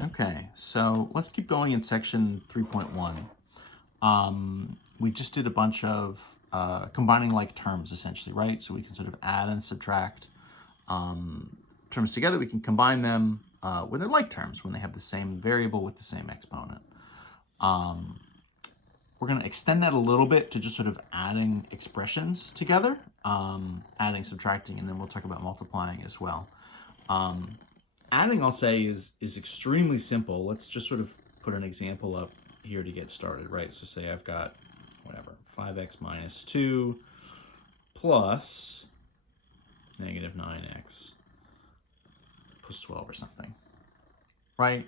Okay, so let's keep going in section 3.1. We just did a bunch of combining like terms, essentially, right? So we can sort of add and subtract terms together. We can combine them when they're like terms, when they have the same variable with the same exponent. We're going to extend that a little bit to just sort of adding expressions together, adding, subtracting, and then we'll talk about multiplying as well. Adding, I'll say, is extremely simple. Let's just sort of put an example up here to get started, right? So say I've got, whatever, 5x minus 2 plus negative 9x plus 12 or something, right?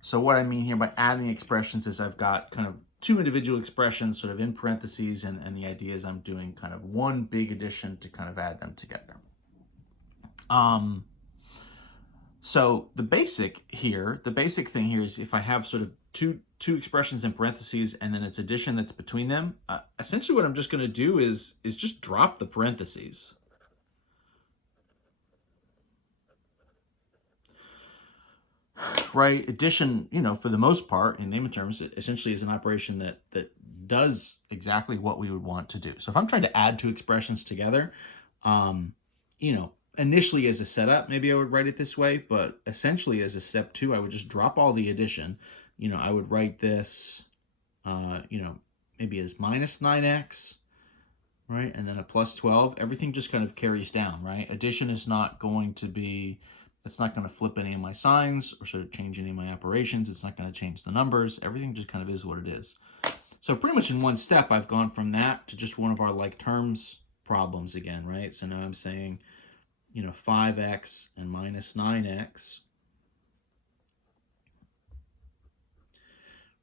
So what I mean here by adding expressions is I've got kind of two individual expressions sort of in parentheses, and the idea is I'm doing kind of one big addition to kind of add them together. So the basic thing here is if I have sort of two expressions in parentheses and then it's addition that's between them, essentially what I'm just going to do is just drop the parentheses. Right? Addition, for the most part, in layman terms, it essentially is an operation that does exactly what we would want to do. So if I'm trying to add two expressions together, initially as a setup, maybe I would write it this way, but essentially as a step 2, I would just drop all the addition. I would write this, maybe as minus 9x, right? And then a plus 12. Everything just kind of carries down, right? Addition is not going to be, it's not going to flip any of my signs or sort of change any of my operations. It's not going to change the numbers. Everything just kind of is what it is. So pretty much in one step, I've gone from that to just one of our like terms problems again, right? So now I'm saying, 5x and minus 9x.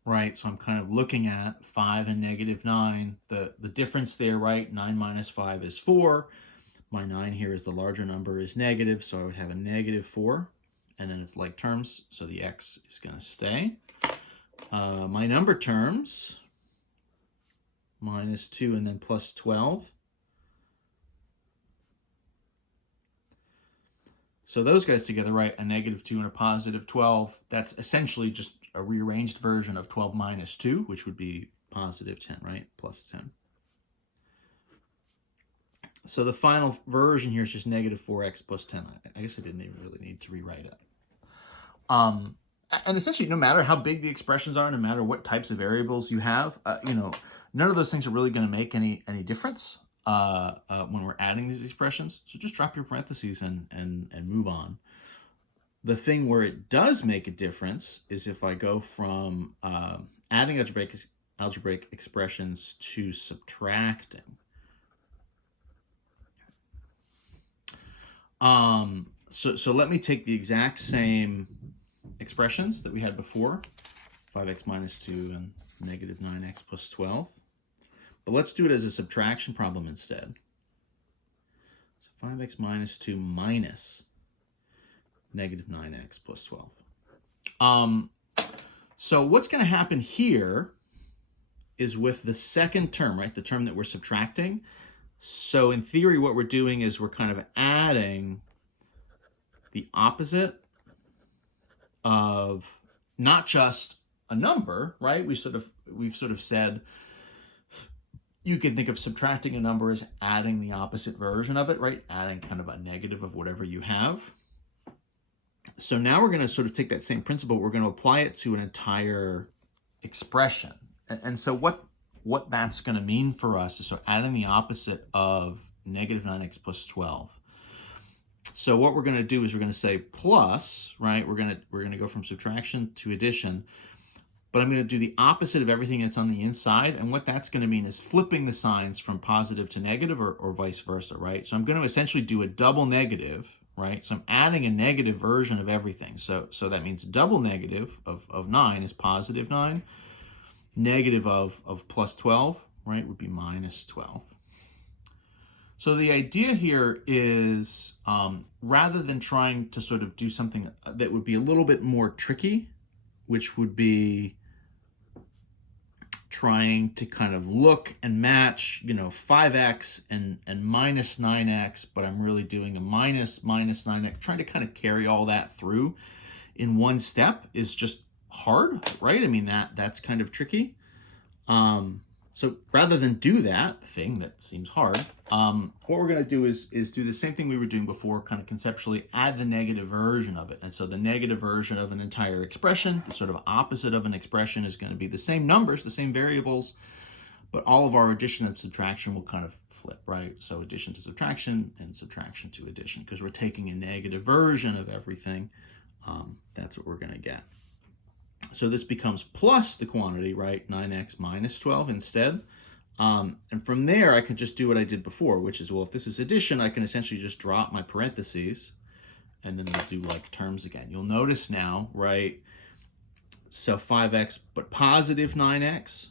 Right, so I'm kind of looking at 5 and negative 9. The difference there, right, 9 minus 5 is 4. My 9 here is the larger number is negative, so I would have a negative 4. And then it's like terms, so the x is going to stay. My number terms, minus 2 and then plus 12. So those guys together, right, a negative 2 and a positive 12, that's essentially just a rearranged version of 12 minus 2, which would be positive 10, right, plus 10. So the final version here is just negative 4x plus 10. I guess I didn't even really need to rewrite it. And essentially, no matter how big the expressions are, no matter what types of variables you have, none of those things are really going to make any difference when we're adding these expressions. So just drop your parentheses and move on. The thing where it does make a difference is if I go from adding algebraic expressions to subtracting. So let me take the exact same expressions that we had before, 5x minus 2 and negative 9x plus 12. But let's do it as a subtraction problem instead. So 5x minus 2 minus negative 9x plus 12. So what's going to happen here is with the second term, right, the term that we're subtracting. So in theory, what we're doing is we're kind of adding the opposite of not just a number, right? We've sort of said you can think of subtracting a number as adding the opposite version of it, right? Adding kind of a negative of whatever you have. So now we're going to sort of take that same principle, we're going to apply it to an entire expression. And so what that's going to mean for us is so adding the opposite of negative 9x plus 12. So what we're going to do is we're going to say plus, right? We're going to go from subtraction to addition, but I'm going to do the opposite of everything that's on the inside. And what that's going to mean is flipping the signs from positive to negative or vice versa, right? So I'm going to essentially do a double negative, right? So I'm adding a negative version of everything. So that means double negative of 9 is positive 9. Negative of plus 12, right, would be minus 12. So the idea here is rather than trying to sort of do something that would be a little bit more tricky, which would be trying to kind of look and match, 5x and minus 9x, but I'm really doing a minus 9x, trying to kind of carry all that through. in one step is just hard, right? I mean, that's kind of tricky. So rather than do that thing that seems hard, what we're going to do is do the same thing we were doing before, kind of conceptually add the negative version of it. And so the negative version of an entire expression, the sort of opposite of an expression, is going to be the same numbers, the same variables, but all of our addition and subtraction will kind of flip, right? So addition to subtraction and subtraction to addition, because we're taking a negative version of everything. That's what we're going to get. So this becomes plus the quantity, right? 9x minus 12 instead. And from there, I can just do what I did before, which is, well, if this is addition, I can essentially just drop my parentheses, and then we'll do like terms again. You'll notice now, right? So 5x, but positive 9x.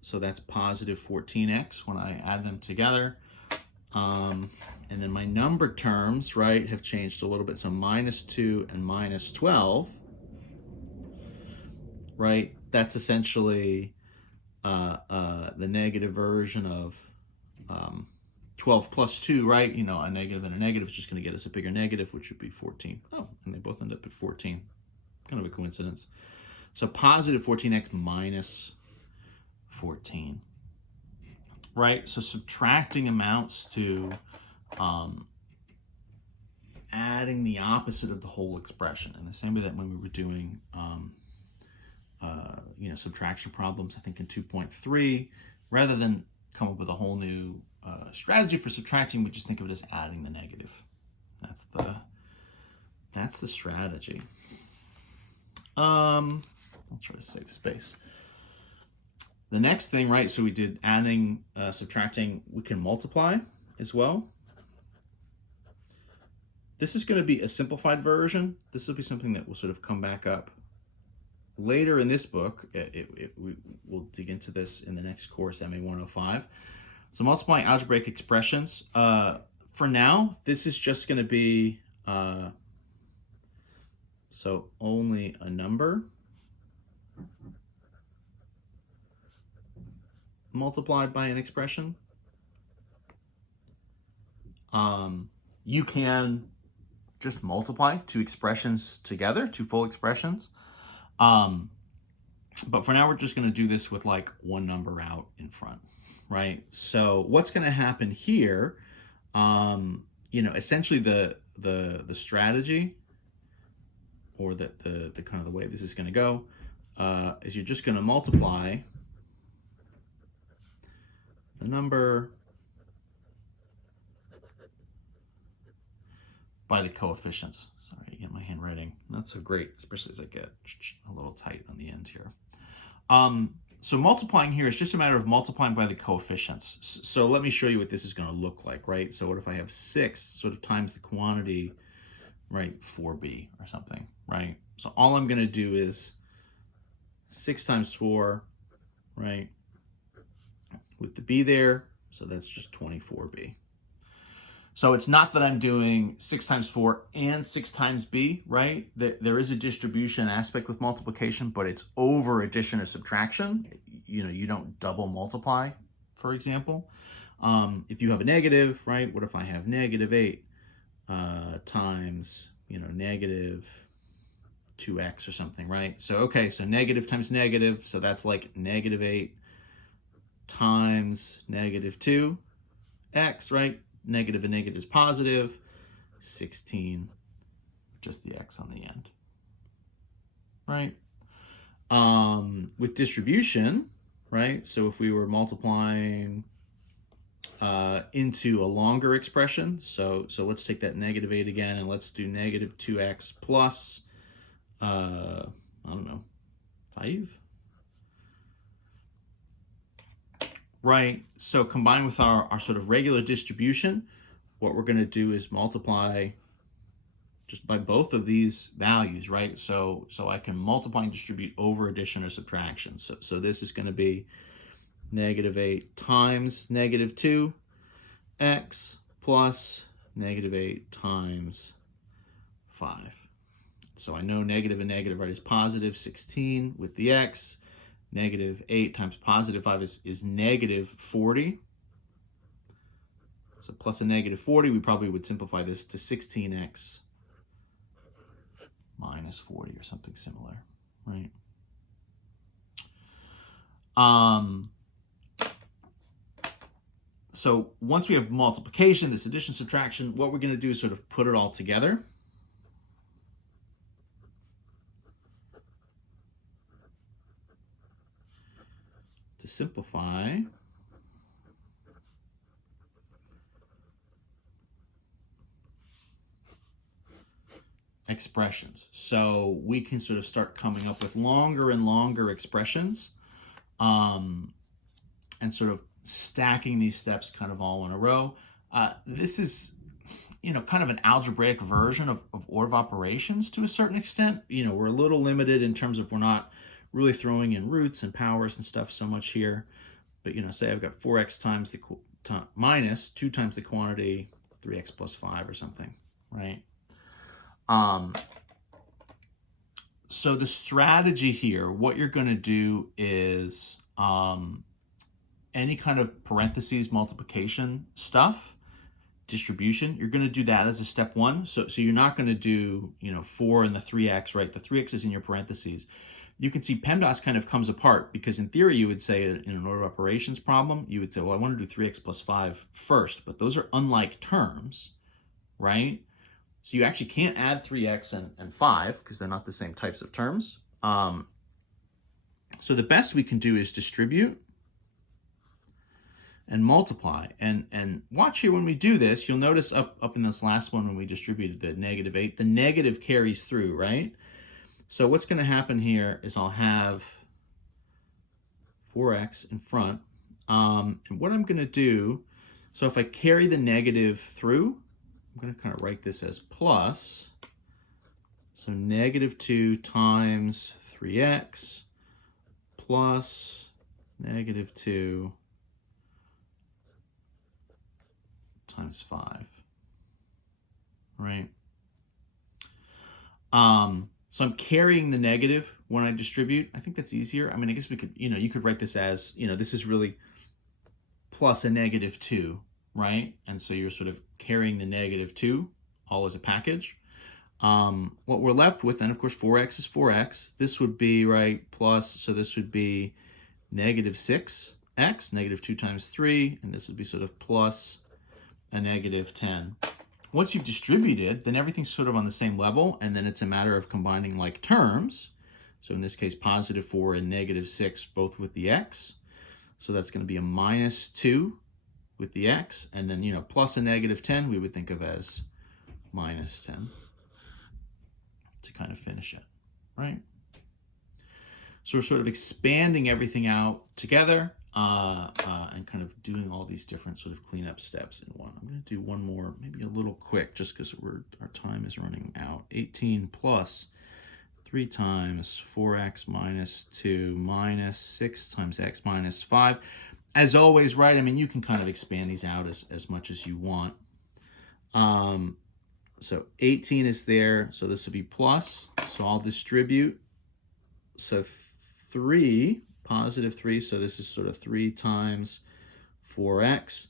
So that's positive 14x when I add them together. And then my number terms, right, have changed a little bit. So minus 2 and minus 12, right? That's essentially the negative version of 12 plus 2, right? You know, a negative and a negative is just going to get us a bigger negative, which would be 14. Oh, and they both end up at 14. Kind of a coincidence. So positive 14x minus 14, right? So subtracting amounts to adding the opposite of the whole expression, in the same way that when we were doing subtraction problems, I think in 2.3, rather than come up with a whole new strategy for subtracting, we just think of it as adding the negative. That's the strategy. I'll try to save space. The next thing, right, so we did adding, subtracting, we can multiply as well. This is going to be a simplified version. This will be something that will sort of come back up later in this book. We'll dig into this in the next course, MA 105. So multiplying algebraic expressions. For now, this is just going to be, so only a number multiplied by an expression. You can just multiply two expressions together, two full expressions. But for now, we're just going to do this with like one number out in front, right? So what's going to happen here, essentially the strategy, or the kind of the way this is going to go, is you're just going to multiply the number by the coefficients. Sorry, again, my handwriting not so great, especially as I get a little tight on the end here. So multiplying here is just a matter of multiplying by the coefficients. So let me show you what this is going to look like, right? So what if I have 6 sort of times the quantity, right, 4b or something, right? So all I'm going to do is 6 times 4, right, with the b there, so that's just 24b. So it's not that I'm doing 6 times 4 and 6 times b, right? There is a distribution aspect with multiplication, but it's over addition or subtraction. You don't double multiply, for example. If you have a negative, right? What if I have negative 8 times, negative 2x or something, right? So, okay, so negative times negative, so that's like negative 8 times negative 2x, right? Negative and negative is positive, 16, just the x on the end, right? With distribution, right? So if we were multiplying into a longer expression, so let's take that negative 8 again, and let's do negative 2x plus, I don't know, 5? Right, so combined with our sort of regular distribution, what we're going to do is multiply just by both of these values, right? So I can multiply and distribute over addition or subtraction. So this is going to be negative 8 times negative 2x plus negative 8 times 5. So I know negative and negative, right, is positive 16 with the x. Negative 8 times positive 5 is negative 40. So plus a negative 40, we probably would simplify this to 16x minus 40 or something similar, right? So once we have multiplication, this addition, subtraction, what we're going to do is sort of put it all together. To simplify, expressions. So we can sort of start coming up with longer and longer expressions, and sort of stacking these steps kind of all in a row. This is, kind of an algebraic version of order of operations to a certain extent. We're a little limited in terms of we're not really throwing in roots and powers and stuff so much here. But, say I've got 4x times the minus 2 times the quantity, 3x plus 5 or something, right? So the strategy here, what you're going to do is any kind of parentheses multiplication stuff, distribution, you're going to do that as a step one. So you're not going to do 4 and the 3x, right? The 3x is in your parentheses. You can see PEMDAS kind of comes apart, because in theory you would say in an order of operations problem, you would say, well, I want to do 3x plus 5 first, but those are unlike terms, right? So you actually can't add 3x and 5 because they're not the same types of terms. So the best we can do is distribute and multiply. And watch here when we do this, you'll notice up in this last one when we distributed the -8, the negative carries through, right? So what's going to happen here is I'll have 4x in front. And what I'm going to do, so if I carry the negative through, I'm going to kind of write this as plus. So -2 times 3x plus -2 times 5, right? So I'm carrying the negative when I distribute. I think that's easier. I mean, I guess we could, you could write this as, this is really plus a -2, right? And so you're sort of carrying the -2 all as a package. What we're left with, and of course 4x is 4x. This would be, right, plus, so this would be -6x, -2 times 3, and this would be sort of plus a -10. Once you've distributed, then everything's sort of on the same level, and then it's a matter of combining like terms. So in this case, +4 and -6, both with the x. So that's going to be a -2 with the x, and then, plus a -10, we would think of as -10 to kind of finish it, right? So we're sort of expanding everything out together, and kind of doing all these different sort of cleanup steps in one. I'm going to do one more, maybe a little quick, just because our time is running out. 18 plus 3 times 4x minus 2 minus 6 times x minus 5. As always, right, I mean, you can kind of expand these out as much as you want. So 18 is there, so this will be plus, so I'll distribute. So 3, +3, so this is sort of 3 times 4x.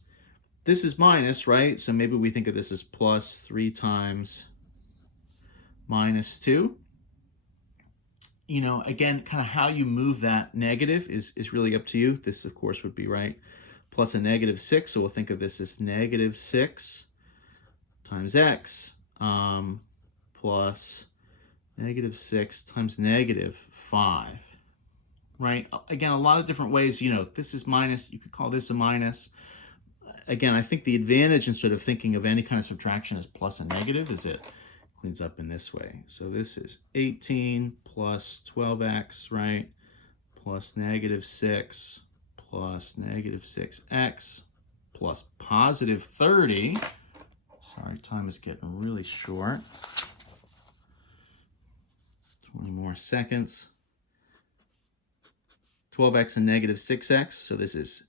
This is minus, right? So maybe we think of this as plus 3 times -2. Again, kind of how you move that negative is really up to you. This, of course, would be, right, plus a -6. So we'll think of this as -6 times x plus -6 times -5. Right? Again, a lot of different ways, this is minus, you could call this a minus. Again, I think the advantage in sort of thinking of any kind of subtraction as plus and negative is it cleans up in this way. So this is 18 plus 12x, right? Plus -6 plus -6x plus +30. Sorry, time is getting really short. 20 more seconds. 12x and -6x, so this is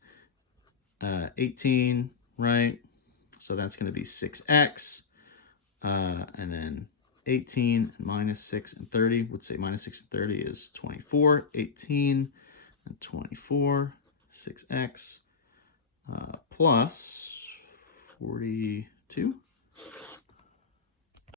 18, right? So that's going to be 6x, and then 18 and -6 and 30, would say -6 and 30 is 24, 18 and 24, 6x plus 42.